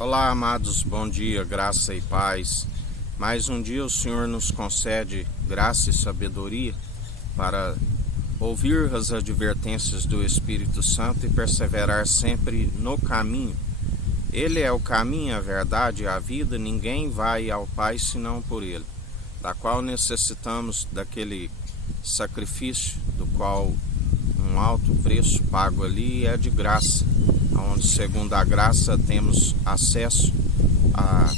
Olá, amados, bom dia, graça e paz. Mais um dia o Senhor nos concede graça e sabedoria para ouvir as advertências do Espírito Santo e perseverar sempre no caminho. Ele é o caminho, a verdade e a vida, ninguém vai ao Pai senão por Ele, da qual necessitamos daquele sacrifício, do qual um alto preço pago ali é de graça, onde segundo a graça temos acesso à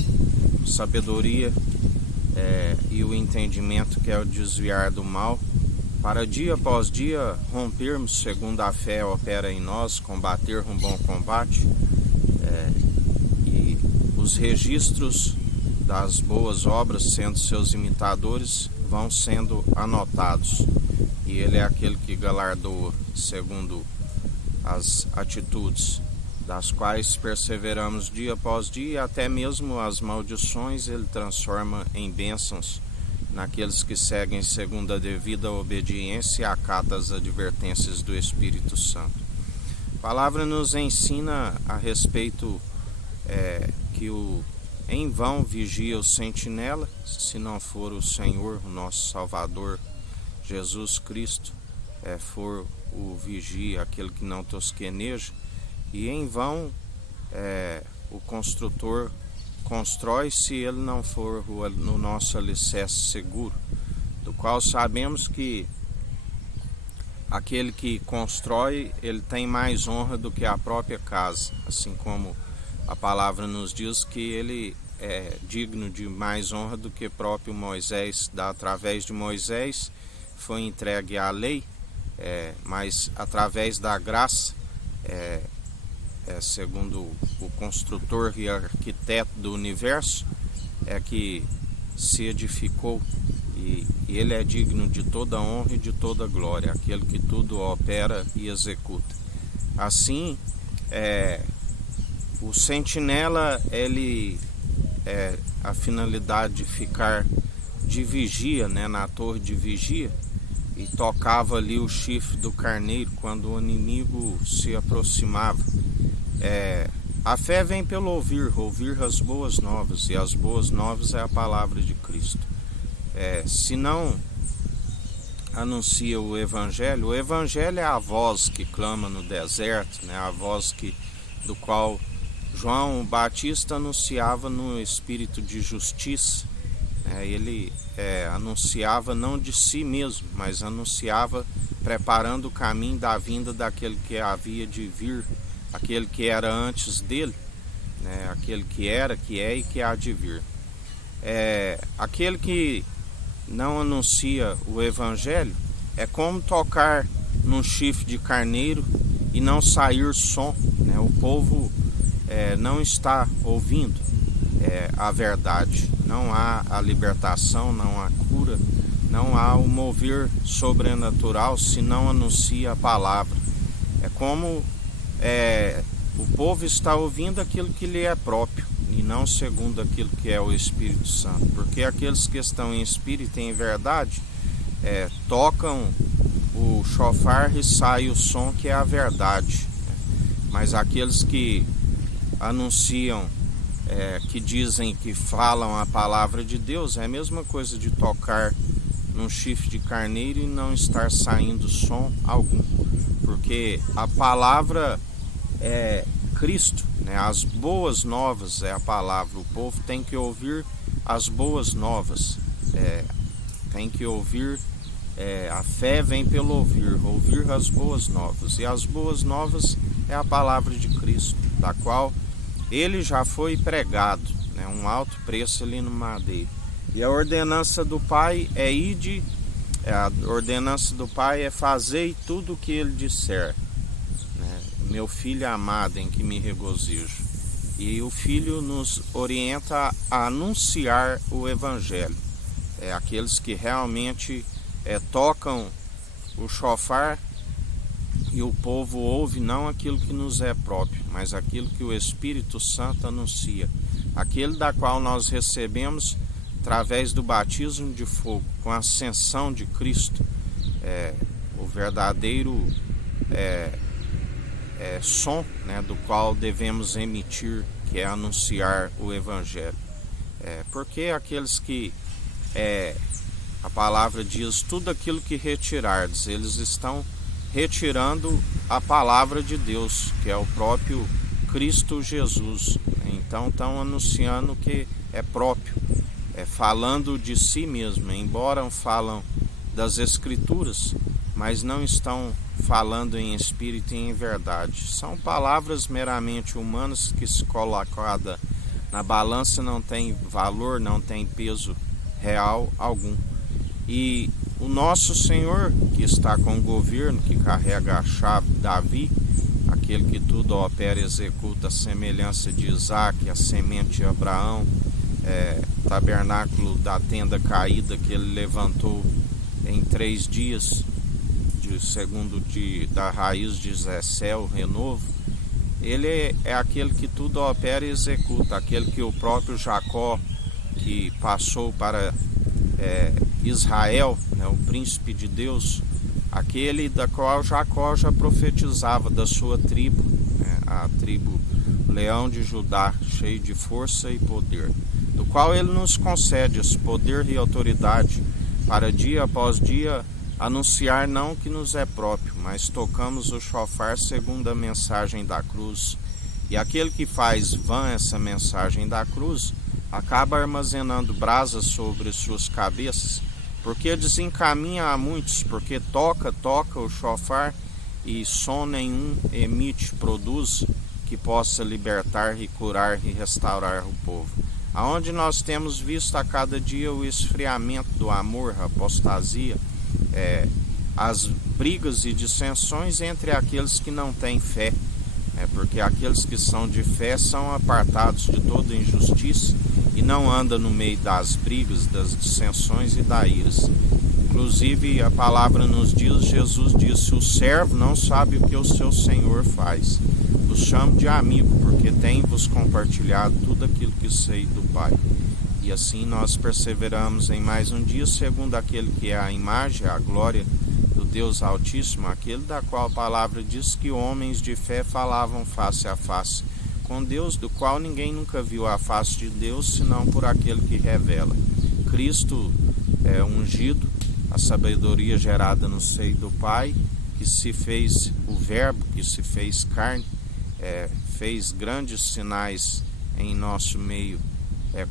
sabedoria e o entendimento, que é o desviar do mal, para dia após dia rompermos segundo a fé opera em nós, combater um bom combate, e os registros das boas obras, sendo seus imitadores, vão sendo anotados, e Ele é aquele que galardoa segundo as atitudes, das quais perseveramos dia após dia, e até mesmo as maldições Ele transforma em bênçãos naqueles que seguem segundo a devida obediência e acata as advertências do Espírito Santo. A palavra nos ensina a respeito que em vão vigia o sentinela, se não for o Senhor, o nosso Salvador, Jesus Cristo, for o vigia, aquele que não tosqueneja, e em vão o construtor constrói se ele não for no nosso alicerce seguro, do qual sabemos que aquele que constrói, ele tem mais honra do que a própria casa, assim como a palavra nos diz que ele é digno de mais honra do que próprio Moisés. Através de Moisés foi entregue a lei, mas através da graça, segundo o construtor e arquiteto do universo, é que se edificou, e ele é digno de toda honra e de toda glória, aquele que tudo opera e executa. Assim, o sentinela, ele a finalidade de ficar de vigia, na torre de vigia, e tocava ali o chifre do carneiro quando o inimigo se aproximava. A fé vem pelo ouvir as boas novas, e as boas novas é a palavra de Cristo. Se não anuncia o Evangelho é a voz que clama no deserto, a voz do qual João Batista anunciava no espírito de justiça. Ele anunciava não de si mesmo, mas anunciava preparando o caminho da vinda daquele que havia de vir, aquele que era antes dele, aquele que era, que é e que há de vir. Aquele que não anuncia o Evangelho é como tocar num chifre de carneiro e não sair som. O povo não está ouvindo a verdade, não há a libertação, não há cura, não há o mover sobrenatural se não anuncia a palavra. É como o povo está ouvindo aquilo que lhe é próprio e não segundo aquilo que é o Espírito Santo, porque aqueles que estão em espírito e em verdade tocam o chofar e sai o som, que é a verdade, mas aqueles que anunciam, que dizem que falam a palavra de Deus, é a mesma coisa de tocar num chifre de carneiro e não estar saindo som algum, porque a palavra é Cristo, as boas novas é a palavra. O povo tem que ouvir as boas novas, tem que ouvir, a fé vem pelo ouvir as boas novas, e as boas novas é a palavra de Cristo, da qual ele já foi pregado, um alto preço ali no madeiro. E a ordenança do Pai é ide, a ordenança do Pai é fazei tudo o que ele disser, meu filho amado em que me regozijo. E o Filho nos orienta a anunciar o Evangelho. Aqueles que realmente tocam o chofar, e o povo ouve não aquilo que nos é próprio, mas aquilo que o Espírito Santo anuncia, aquele da qual nós recebemos através do batismo de fogo, com a ascensão de Cristo, o verdadeiro som, do qual devemos emitir, que é anunciar o Evangelho. Porque aqueles que, a palavra diz, tudo aquilo que retirardes, eles estão retirando a palavra de Deus, que é o próprio Cristo Jesus. Então estão anunciando que é próprio, falando de si mesmo, embora falam das Escrituras, mas não estão falando em espírito e em verdade. São palavras meramente humanas que, se colocada na balança, não tem valor, não tem peso real algum. E o nosso Senhor, que está com o governo, que carrega a chave de Davi, aquele que tudo opera e executa, a semelhança de Isaac, a semente de Abraão, tabernáculo da tenda caída que ele levantou em 3 dias, segundo da raiz de Zessé, o renovo. Ele é aquele que tudo opera e executa, aquele que o próprio Jacó, que passou para Israel, né, o príncipe de Deus, aquele da qual Jacó já profetizava, da sua tribo, a tribo Leão de Judá, cheio de força e poder, do qual ele nos concede esse poder e autoridade para dia após dia anunciar não o que nos é próprio, mas tocamos o chofar segundo a mensagem da cruz. E aquele que faz vã essa mensagem da cruz acaba armazenando brasas sobre suas cabeças, porque desencaminha a muitos, porque toca o chofar e som nenhum emite, produz, que possa libertar e curar e restaurar o povo. Aonde nós temos visto a cada dia o esfriamento do amor, a apostasia, as brigas e dissensões entre aqueles que não têm fé, porque aqueles que são de fé são apartados de toda injustiça e não andam no meio das brigas, das dissensões e das iras. Inclusive a palavra nos diz, Jesus disse, o servo não sabe o que o seu Senhor faz. Os chamo de amigo, porque tenho-vos compartilhado tudo aquilo que sei do Pai. E assim nós perseveramos em mais um dia, segundo aquele que é a imagem, a glória do Deus Altíssimo, aquele da qual a palavra diz que homens de fé falavam face a face com Deus, do qual ninguém nunca viu a face de Deus, senão por aquele que revela. Cristo é ungido, a sabedoria gerada no seio do Pai, que se fez o Verbo, que se fez carne, fez grandes sinais em nosso meio,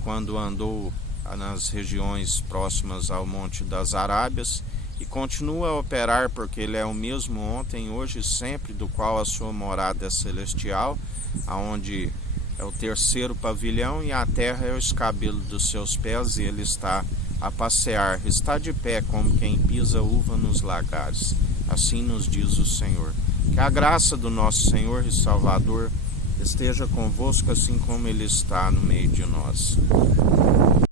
quando andou nas regiões próximas ao Monte das Arábias, e continua a operar, porque ele é o mesmo ontem, hoje e sempre, do qual a sua morada é celestial, aonde é o terceiro pavilhão e a terra é o escabelo dos seus pés, e ele está a passear, está de pé como quem pisa uva nos lagares. Assim nos diz o Senhor. Que a graça do nosso Senhor e Salvador esteja convosco, assim como ele está no meio de nós.